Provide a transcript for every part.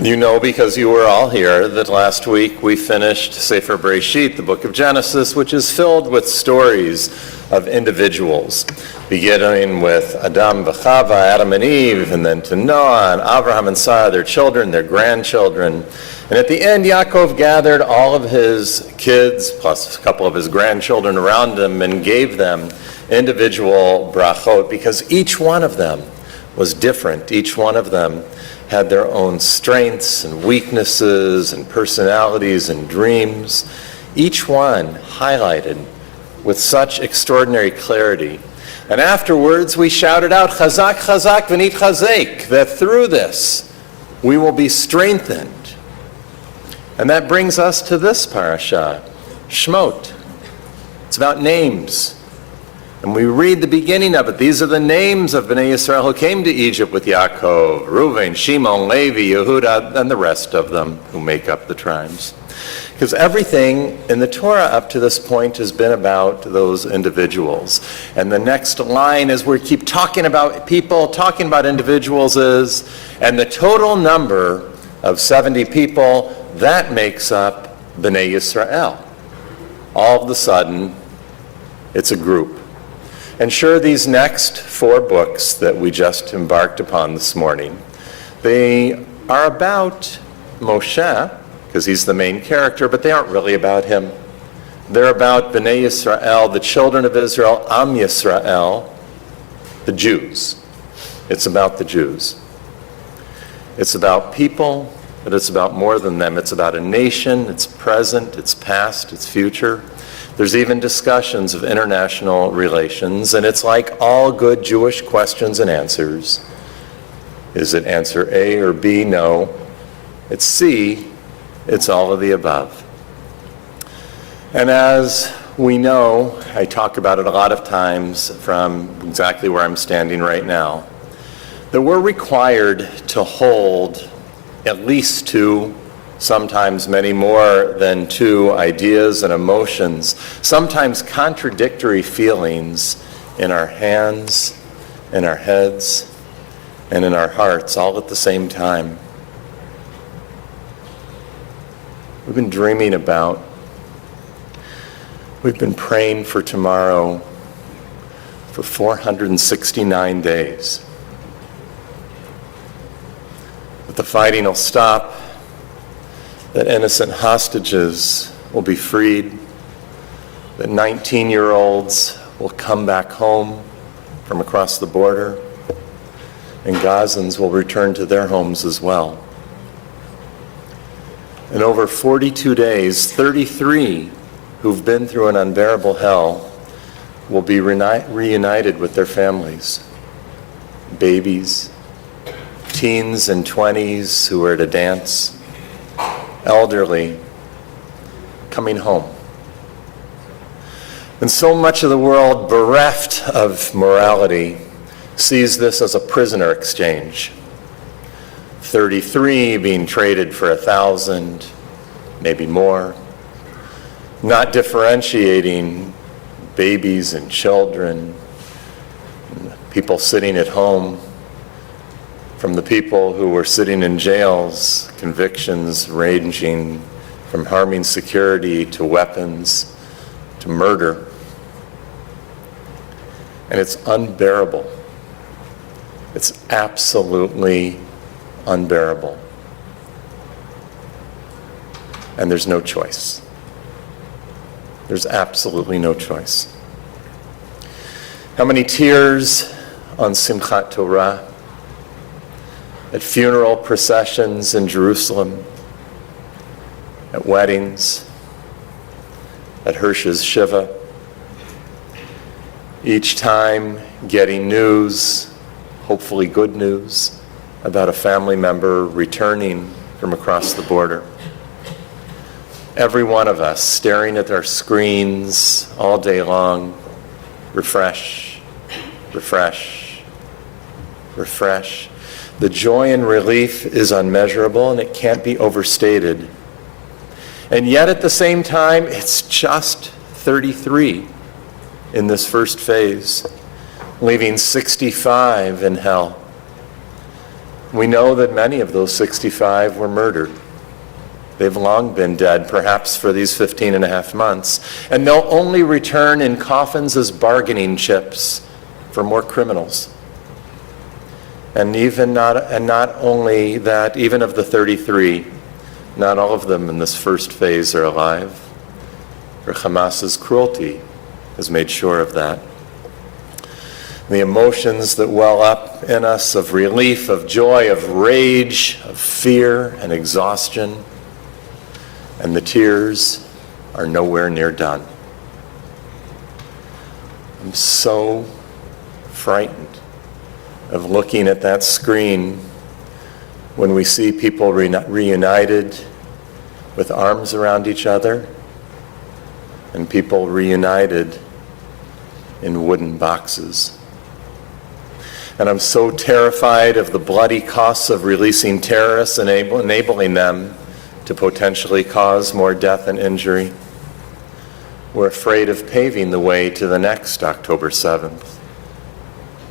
You know, because you were all here, that last week we finished Sefer Bereshit, the book of Genesis, which is filled with stories of individuals, beginning with Adam v'Chava, Adam and Eve, and then to Noah and Abraham and Sarah, their children, their grandchildren. And at the end, Yaakov gathered all of his kids, plus a couple of his grandchildren around him, and gave them individual brachot, because each one of them was different. Each one of them had their own strengths and weaknesses and personalities and dreams, each one highlighted with such extraordinary clarity. And afterwards we shouted out, Chazak, Chazak, v'nit chazek, that through this we will be strengthened. And that brings us to this parasha, Shmot. It's about names. And we read the beginning of it. These are the names of Bnei Yisrael who came to Egypt with Yaakov, Reuven, Shimon, Levi, Yehuda, and the rest of them who make up the tribes. Because everything in the Torah up to this point has been about those individuals. And the next line, as we keep talking about people, talking about individuals, is, and the total number of 70 people, that makes up Bnei Yisrael. All of a sudden, it's a group. And sure, these next 4 books that we just embarked upon this morning, they are about Moshe, because he's the main character, but they aren't really about him. They're about Bnei Yisrael, the children of Israel, Am Yisrael, the Jews. It's about the Jews. It's about people, but it's about more than them. It's about a nation, its present, its past, its future. There's even discussions of international relations, and it's like all good Jewish questions and answers. Is it answer A or B? No. It's C. It's all of the above. And as we know, I talk about it a lot of times from exactly where I'm standing right now, that we're required to hold at least 2, sometimes many more than 2 ideas and emotions, sometimes contradictory feelings in our hands, in our heads, and in our hearts, all at the same time. We've been dreaming about, we've been praying for tomorrow for 469 days. That the fighting will stop, that innocent hostages will be freed, that 19-year-olds will come back home from across the border, and Gazans will return to their homes as well. In over 42 days, 33 who've been through an unbearable hell will be reunited with their families. Babies, teens and 20s who are at a dance, elderly, coming home. And so much of the world, bereft of morality, sees this as a prisoner exchange. 33 being traded for 1,000, maybe more. Not differentiating babies and children, people sitting at home, from the people who were sitting in jails, convictions ranging from harming security to weapons to murder. And it's unbearable. It's absolutely unbearable. And there's no choice. There's absolutely no choice. How many tears on Simchat Torah, at funeral processions in Jerusalem, at weddings, at Hirsch's Shiva, each time getting news, hopefully good news, about a family member returning from across the border. Every one of us staring at our screens all day long, refresh, refresh, refresh. The joy and relief is unmeasurable, and it can't be overstated. And yet at the same time, it's just 33 in this first phase, leaving 65 in hell. We know that many of those 65 were murdered. They've long been dead, perhaps for these 15 and a half months, and they'll only return in coffins as bargaining chips for more criminals. And not only that, even of the 33, not all of them in this first phase are alive. For Hamas's cruelty has made sure of that. The emotions that well up in us of relief, of joy, of rage, of fear and exhaustion, and the tears are nowhere near done. I'm so frightened of looking at that screen when we see people reunited with arms around each other and people reunited in wooden boxes. And I'm so terrified of the bloody costs of releasing terrorists and enabling them to potentially cause more death and injury. We're afraid of paving the way to the next October 7th,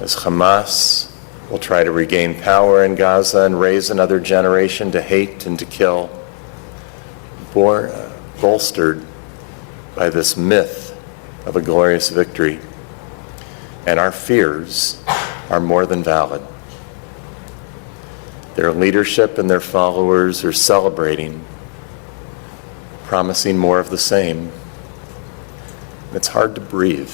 as Hamas will try to regain power in Gaza and raise another generation to hate and to kill, bolstered by this myth of a glorious victory. And our fears are more than valid. Their leadership and their followers are celebrating, promising more of the same. It's hard to breathe.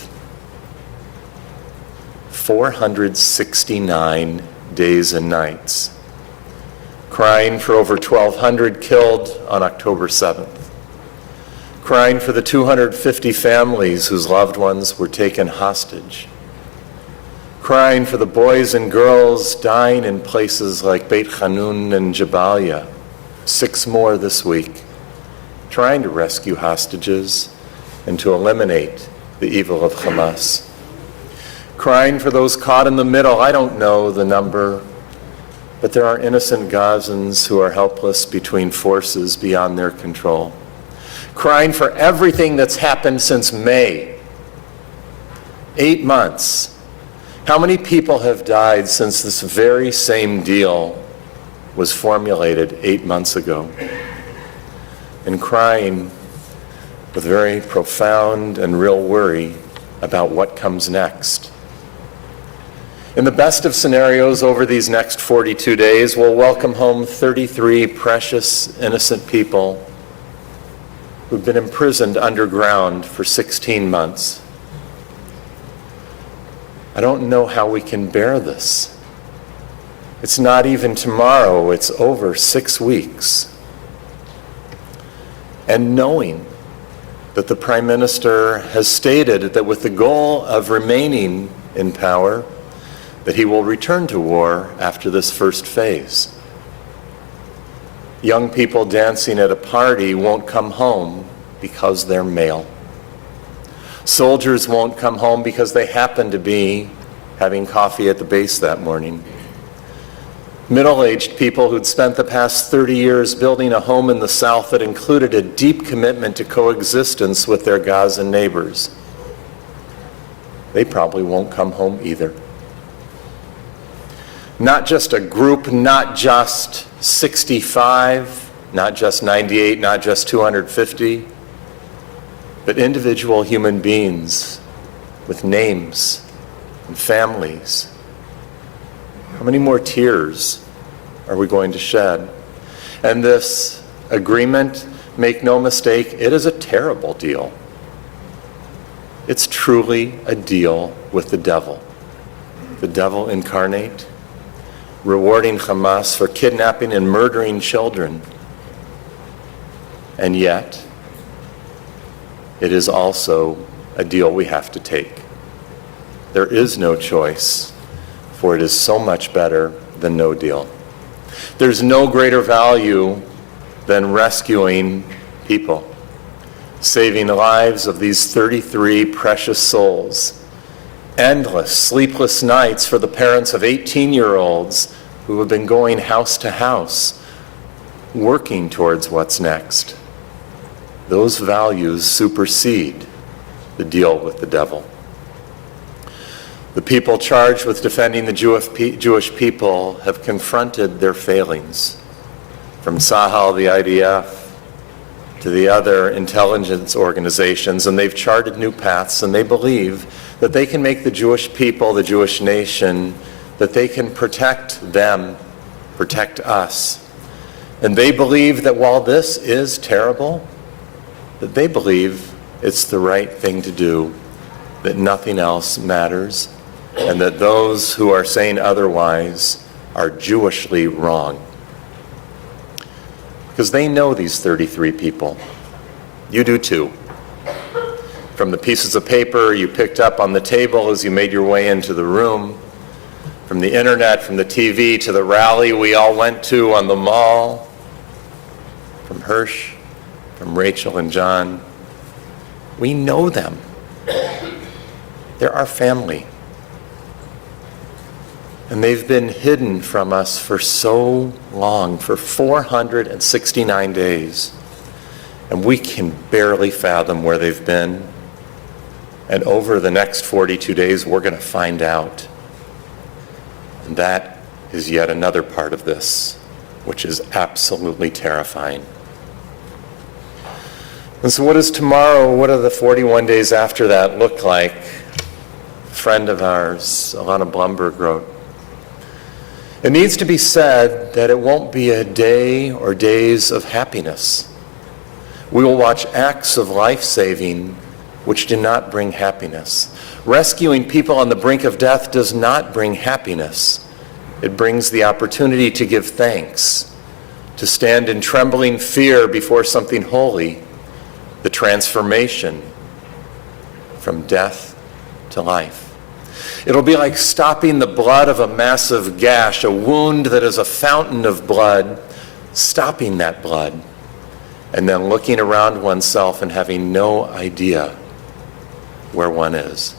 469 days and nights, crying for over 1,200 killed on October 7th, crying for the 250 families whose loved ones were taken hostage, crying for the boys and girls dying in places like Beit Hanun and Jabalia, 6 more this week, trying to rescue hostages and to eliminate the evil of Hamas. Crying for those caught in the middle. I don't know the number, but there are innocent Gazans who are helpless between forces beyond their control. Crying for everything that's happened since May. 8 months. How many people have died since this very same deal was formulated 8 months ago? And crying with very profound and real worry about what comes next. In the best of scenarios, over these next 42 days, we'll welcome home 33 precious, innocent people who've been imprisoned underground for 16 months. I don't know how we can bear this. It's not even tomorrow, it's over 6 weeks. And knowing that the Prime Minister has stated that with the goal of remaining in power, that he will return to war after this first phase. Young people dancing at a party won't come home because they're male. Soldiers won't come home because they happen to be having coffee at the base that morning. Middle-aged people who'd spent the past 30 years building a home in the South that included a deep commitment to coexistence with their Gazan neighbors. They probably won't come home either. Not just a group, not just 65, not just 98, not just 250, but individual human beings with names and families. How many more tears are we going to shed? And this agreement, make no mistake, it is a terrible deal. It's truly a deal with the devil incarnate, rewarding Hamas for kidnapping and murdering children. And yet, it is also a deal we have to take. There is no choice, for it is so much better than no deal. There's no greater value than rescuing people, saving the lives of these 33 precious souls. Endless, sleepless nights for the parents of 18-year-olds who have been going house to house, working towards what's next. Those values supersede the deal with the devil. The people charged with defending the Jewish people have confronted their failings, from Sahal, the IDF, to the other intelligence organizations, and they've charted new paths, and they believe that they can make the Jewish people, the Jewish nation, that they can protect them, protect us. And they believe that while this is terrible, that they believe it's the right thing to do, that nothing else matters, and that those who are saying otherwise are Jewishly wrong. Because they know these 33 people. You do too. From the pieces of paper you picked up on the table as you made your way into the room, from the internet, from the TV, to the rally we all went to on the mall, from Hirsch, from Rachel and John, we know them. They're our family. And they've been hidden from us for so long, for 469 days. And we can barely fathom where they've been. And over the next 42 days, we're going to find out. And that is yet another part of this, which is absolutely terrifying. And so what is tomorrow? What do the 41 days after that look like? A friend of ours, Alana Blumberg, wrote, "It needs to be said that it won't be a day or days of happiness. We will watch acts of life-saving which do not bring happiness. Rescuing people on the brink of death does not bring happiness. It brings the opportunity to give thanks, to stand in trembling fear before something holy, the transformation from death to life. It'll be like stopping the blood of a massive gash, a wound that is a fountain of blood, stopping that blood, and then looking around oneself and having no idea where one is.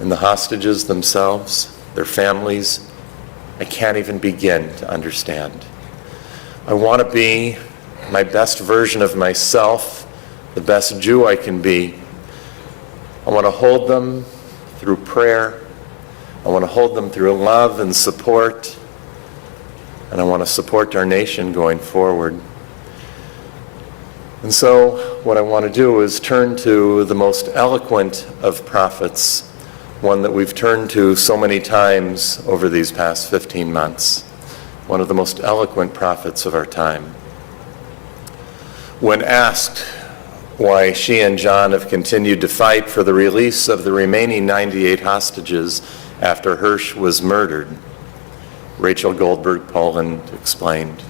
And the hostages themselves, their families, I can't even begin to understand. I want to be my best version of myself, the best Jew I can be. I want to hold them through prayer. I want to hold them through love and support. And I want to support our nation going forward. And so what I want to do is turn to the most eloquent of prophets, one that we've turned to so many times over these past 15 months, one of the most eloquent prophets of our time. When asked why she and John have continued to fight for the release of the remaining 98 hostages after Hirsch was murdered, Rachel Goldberg Poland explained,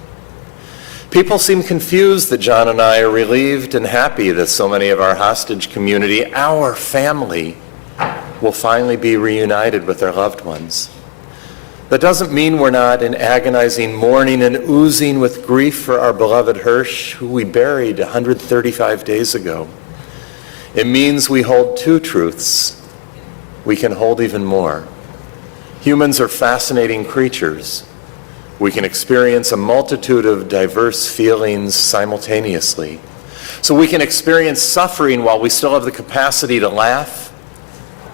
"People seem confused that John and I are relieved and happy that so many of our hostage community, our family, will finally be reunited with their loved ones. That doesn't mean we're not in agonizing mourning and oozing with grief for our beloved Hirsch, who we buried 135 days ago. It means we hold two truths. We can hold even more. Humans are fascinating creatures. We can experience a multitude of diverse feelings simultaneously. So we can experience suffering while we still have the capacity to laugh.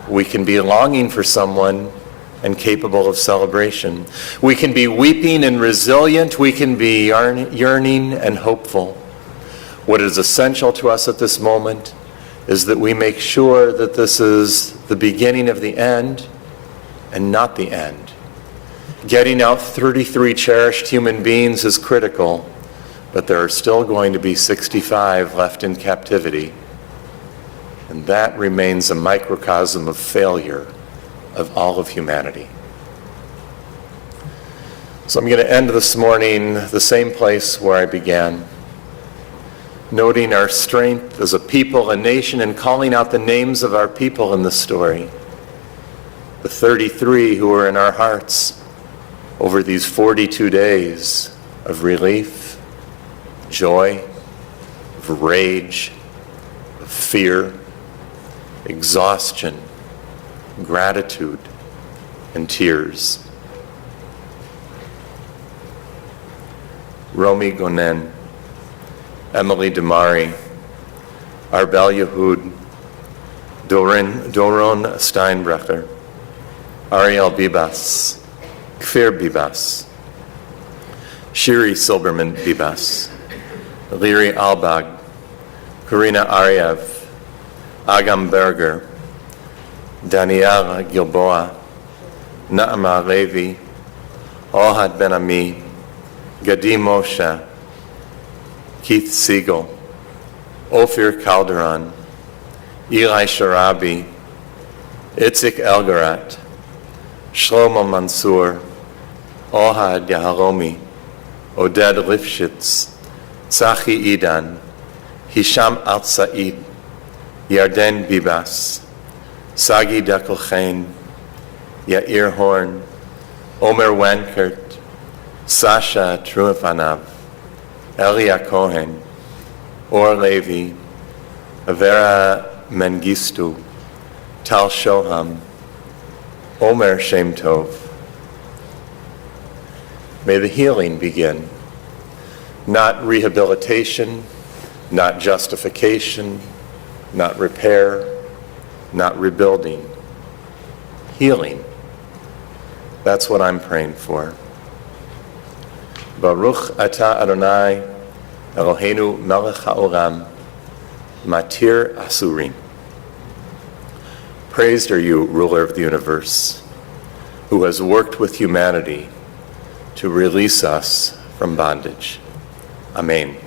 We can be longing for someone and capable of celebration. We can be weeping and resilient. We can be yearning and hopeful. What is essential to us at this moment is that we make sure that this is the beginning of the end and not the end. Getting out 33 cherished human beings is critical, but there are still going to be 65 left in captivity. And that remains a microcosm of failure of all of humanity. So I'm going to end this morning the same place where I began, noting our strength as a people, a nation, and calling out the names of our people in this story. The 33 who are in our hearts over these 42 days of relief, joy, of rage, of fear, exhaustion, gratitude, and tears. Romy Gonen, Emily Damari, Arbel Yehud, Doron Steinbrecher, Ariel Bibas, Kfir Bibas, Shiri Silberman Bibas, Liri Albag, Karina Ariev, Agam Berger, Daniela Gilboa, Naama Levi, Ohad Ben Ami, Gadi Moshe, Keith Siegel, Ophir Calderon, Eli Sharabi, Itzik Elgarat, Shlomo Mansour, Ohad Yahalomi, Oded Lifshitz, Tzachi Idan, Hisham Al-Sa'id, Yarden Bibas, Sagi Dekelchain, Yair Horn, Omer Wankert, Sasha Truifanav, Elia Cohen, Or Levi, Avera Mengistu, Tal Shoham, Omer Shem Tov. May the healing begin. Not rehabilitation, not justification, not repair, not rebuilding. Healing. That's what I'm praying for. Baruch atah Adonai, Eloheinu melech haolam, matir asurim. Praised are you, ruler of the universe, who has worked with humanity to release us from bondage. Amen.